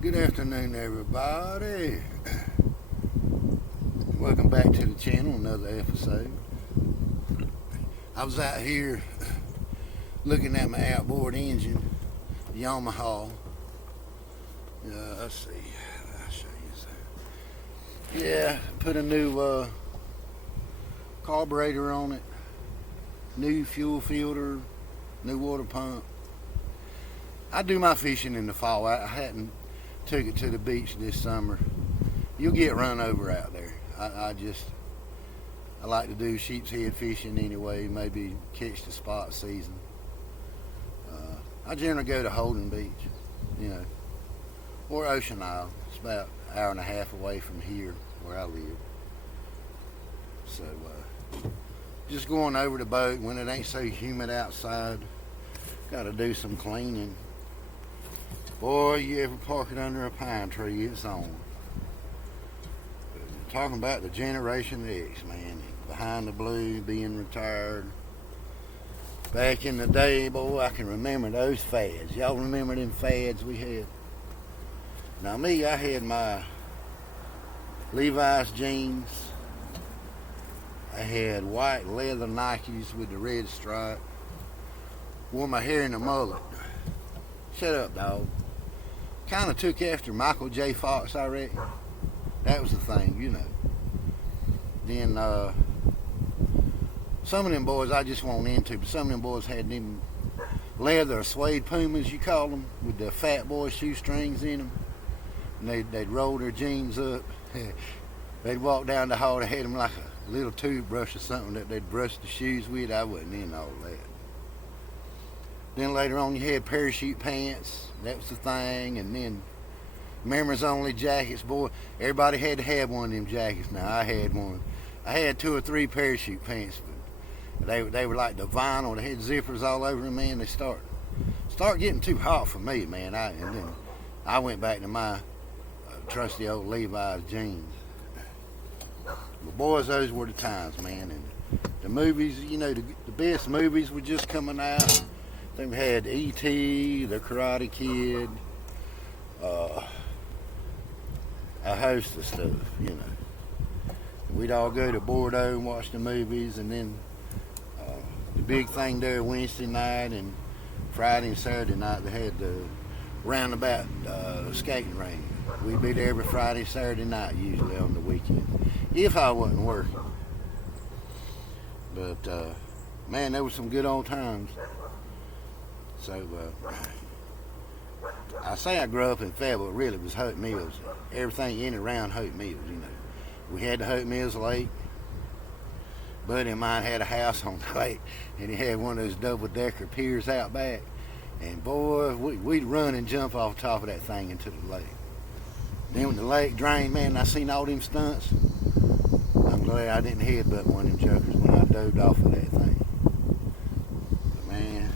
Good afternoon, everybody. Welcome back to the channel, another episode. I was out here looking at my outboard engine, Yamaha. Let's see, I'll show you. Yeah, put a new carburetor on it, new fuel filter, new water pump. I do my fishing in the fall. I hadn't took it to the beach this summer. You'll get run over out there. I like to do sheep's head fishing anyway, maybe catch the spot season. I generally go to Holden Beach, or Ocean Isle. It's about an hour and a half away from here where I live. So just going over the boat when it ain't so humid outside. Got to do some cleaning. Boy, you ever park it under a pine tree, it's on. Talking about the Generation X, man. Behind the Blue, being retired. Back in the day, boy, I can remember those fads. Y'all remember them fads we had? Now me, I had my Levi's jeans. I had white leather Nikes with the red stripe. Wore my hair in a mullet. Shut up, dog. Kind of took after Michael J. Fox, I reckon. That was the thing, Then some of them boys I just won't into, but some of them boys had them leather suede Pumas, you call them, with the fat boy shoestrings in them. And they'd roll their jeans up. They'd walk down the hall, they had them like a little toothbrush or something that they'd brush the shoes with. I wasn't in all that. Then later on you had parachute pants. That was the thing. And then members only jackets. Boy, everybody had to have one of them jackets. Now I had one. I had 2 or 3 parachute pants, but they were like the vinyl. They had zippers all over them, man. They start getting too hot for me, man. And then I went back to my trusty old Levi's jeans. But boys, those were the times, man. And the movies, the best movies were just coming out. I think we had E.T., The Karate Kid, a host of stuff, We'd all go to Bordeaux and watch the movies, and then the big thing there Wednesday night and Friday and Saturday night, they had the roundabout skating ring. We'd be there every Friday, Saturday night, usually on the weekend, if I wasn't working. But, man, there were some good old times. So, I say I grew up in Fayetteville, but really it was Hope Mills. Everything in and around Hope Mills, We had the Hope Mills Lake. Buddy of mine had a house on the lake, and he had one of those double-decker piers out back. And boy, we'd run and jump off the top of that thing into the lake. Then when the lake drained, man, I seen all them stunts. I'm glad I didn't headbutt one of them jokers when I dove off of that thing. But man,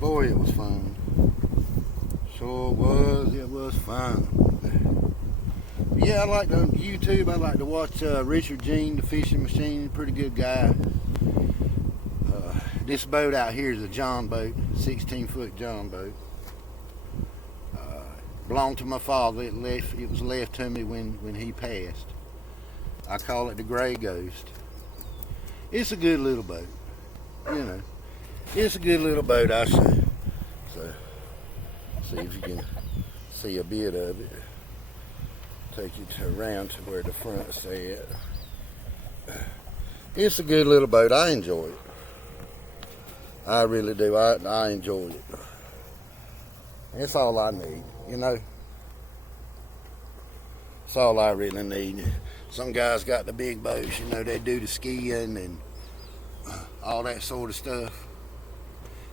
boy, it was fun. Sure was. It was fun. But yeah, I like on YouTube. I like to watch Richard Jean, the fishing machine. Pretty good guy. This boat out here is a John boat, 16-foot John boat. Belonged to my father. It was left to me when he passed. I call it the Gray Ghost. It's a good little boat, It's a good little boat, I say. So, see if you can see a bit of it. Take you around to where the front's at. It's a good little boat. I enjoy it. I really do. I enjoy it. It's all I need, It's all I really need. Some guys got the big boats, they do the skiing and all that sort of stuff.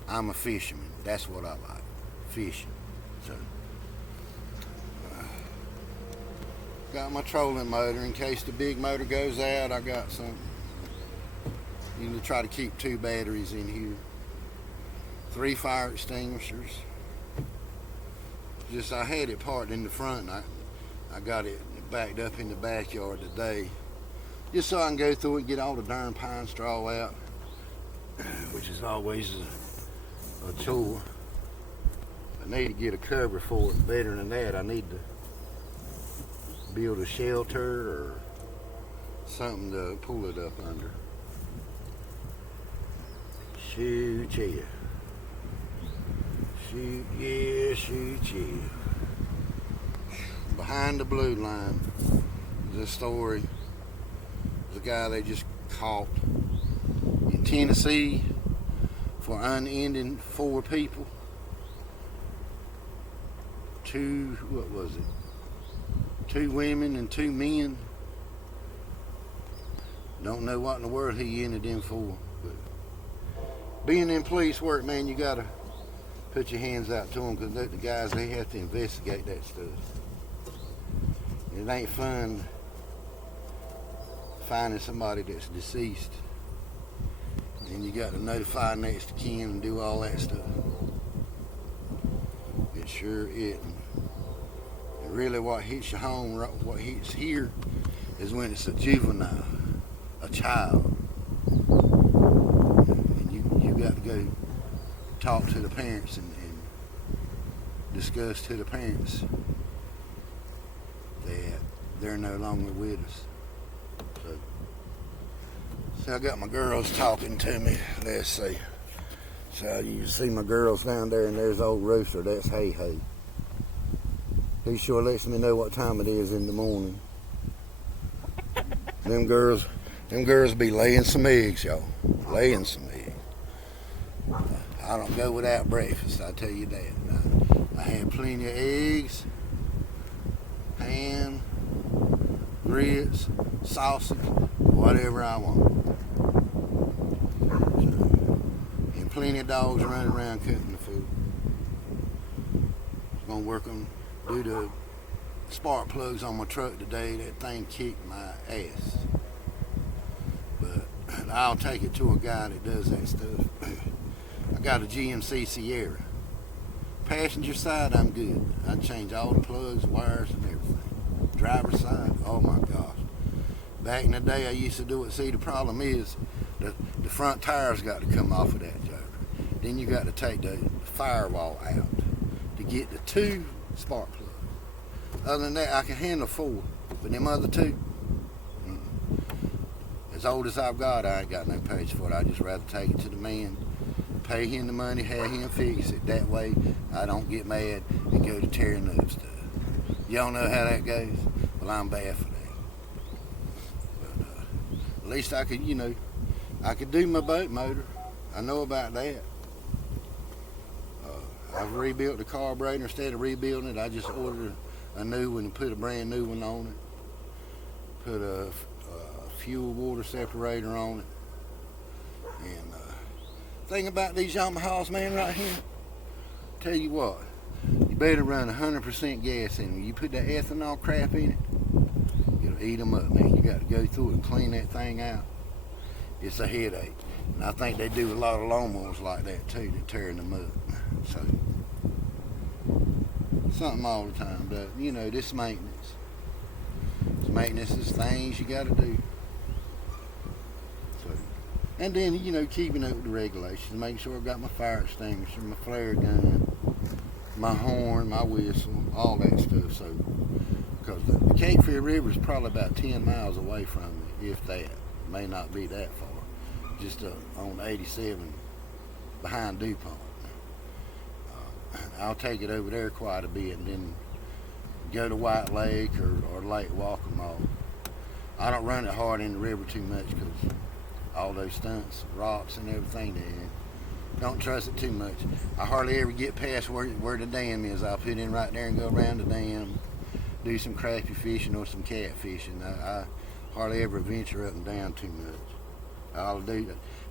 I'm a fisherman. That's what I like, fishing. So, got my trolling motor in case the big motor goes out. I got some. Try to keep 2 batteries in here. 3 fire extinguishers. I had it parked in the front. And I got it backed up in the backyard today, just so I can go through it and get all the darn pine straw out, which is always a chore. But need to get a cover for it. Better than that, I need to build a shelter or something to pull it up under. Shoot yeah. Shoot yeah, shoot yeah. Behind the blue line is a story. There's a guy they just caught in Tennessee for unending 4 people. 2 women and 2 men. Don't know what in the world he ended in for. But being in police work, man, you gotta put your hands out to them, because the guys, they have to investigate that stuff. It ain't fun finding somebody that's deceased, and you got to notify next of kin and do all that stuff. It sure isn't. And really what hits you home, what hits here, is when it's a juvenile, a child. And you got to go talk to the parents and discuss to the parents that they're no longer with us. So I got my girls talking to me. Let's see. So you see my girls down there, and there's old Rooster. That's Hey Hey. He sure lets me know what time it is in the morning. Them girls be laying some eggs, y'all. Laying some eggs. I don't go without breakfast, I tell you that. I have plenty of eggs, ham, grits, sausage, whatever I want. And plenty of dogs running around cooking the food. I'm gonna work on, do the spark plugs on my truck today. That thing kicked my ass. But I'll take it to a guy that does that stuff. I got a GMC Sierra. Passenger side, I'm good. I change all the plugs, wires, and everything. Driver's side, oh my gosh. Back in the day, I used to do it. See, the problem is the front tires got to come off of that joker. Then you got to take the firewall out to get the 2 spark plugs. Other than that, I can handle 4, but them other 2, as old as I've got, I ain't got no patience for it. I'd just rather take it to the man, pay him the money, have him fix it. That way, I don't get mad and go to tearing up stuff. Y'all know how that goes? Well, I'm bad for that. But at least I could, I could do my boat motor. I know about that. I've rebuilt the carburetor. Instead of rebuilding it, I just ordered a new one and put a brand new one on it. Put a fuel water separator on it. And thing about these Yamahas, man, right here, tell you what, you better run 100% gas in them. You put that ethanol crap in it, it'll eat them up, man. You got to go through it and clean that thing out. It's a headache. And I think they do a lot of lawnmowers like that too, to tearing them up. So, something all the time, but this maintenance. This maintenance is things you got to do. So, and then, keeping up with the regulations, making sure I've got my fire extinguisher, my flare gun, my horn, my whistle, all that stuff. So, because the Cape Fear River is probably about 10 miles away from me, if that. It may not be that far. Just on 87 behind DuPont. I'll take it over there quite a bit and then go to White Lake or Lake Waccamaw. I don't run it hard in the river too much because all those stunts, rocks and everything there. Don't trust it too much. I hardly ever get past where the dam is. I'll put in right there and go around the dam, do some crappie fishing or some catfishing. I hardly ever venture up and down too much.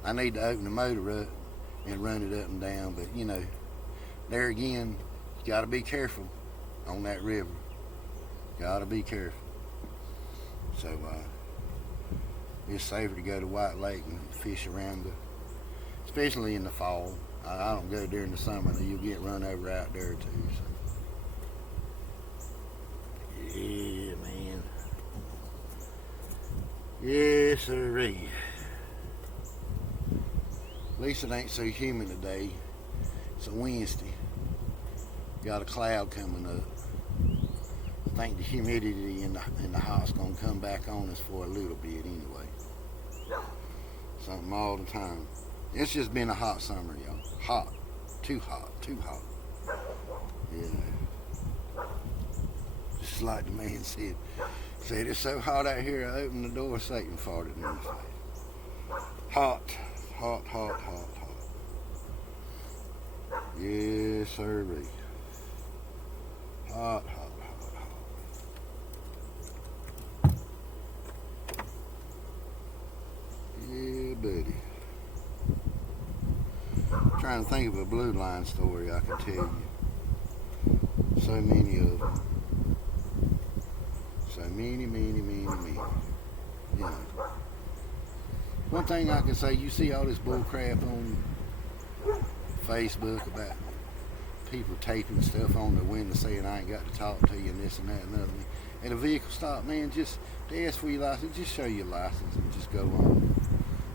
I need to open the motor up and run it up and down, but there again, you got to be careful on that river. Got to be careful. So it's safer to go to White Lake and fish around especially in the fall. I don't go during the summer, you'll get run over out there too. So. Yeah, man. Yes, sirree. At least it ain't so humid today. It's a Wednesday. got a cloud coming up. I think the humidity in the hot's gonna come back on us for a little bit anyway. Something all the time. It's just been a hot summer, y'all. Hot. Too hot. Too hot. Yeah. Just like the man said. Said it's so hot out here, I opened the door, Satan farted in my face. Hot. Hot, hot, hot, hot. Yes, sirree. Hot, hot, hot, hot. Yeah, buddy. I'm trying to think of a blue line story I could tell you. So many of them. So many. You know. One thing I can say, you see all this bull crap on Facebook about people taping stuff on the window saying I ain't got to talk to you and this and that and other. At a vehicle stop, man, just to ask for your license, just show your license and just go on.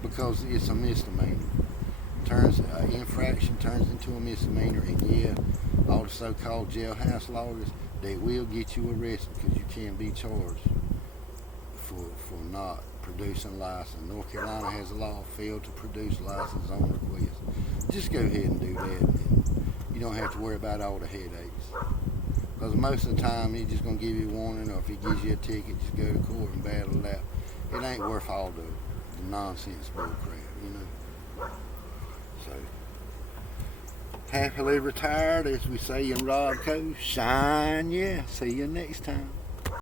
Because it's a misdemeanor. Infraction turns into a misdemeanor, and yeah, all the so-called jailhouse lawyers, they will get you arrested because you can be charged for not producing a license. North Carolina has a law, failed to produce license on request. Just go ahead and do that, and you don't have to worry about all the headaches. Because most of the time, he's just going to give you a warning, or if he gives you a ticket, just go to court and battle it out. It ain't worth all the nonsense bull crap, you know. So, happily retired, as we say in Rodco. Shine, yeah. See you next time.